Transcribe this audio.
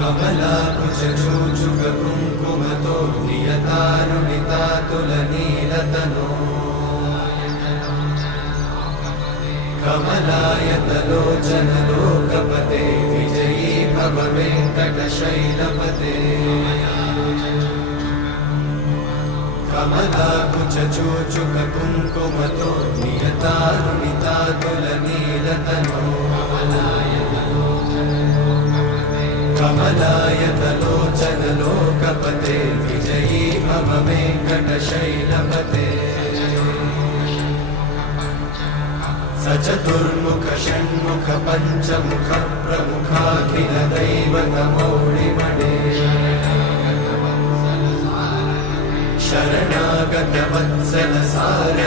कमलाकुचूचुककुङ्कुमतो नियतारुणितातुलनीलतनो कमलायतलोचनलोकपते विजयी भव वेङ्कटशैलपते कमलाकुचूचुककुङ्कुमतो नियतारुणितातुलनीलतनो कमलायतलोचनलोकपते विजयी भव वेङ्कटशैलपते सचतुर्मुख षण्मुख पञ्चमुख प्रमुखाखिल दैवतमौळिमणे शरणागत वत्सल सार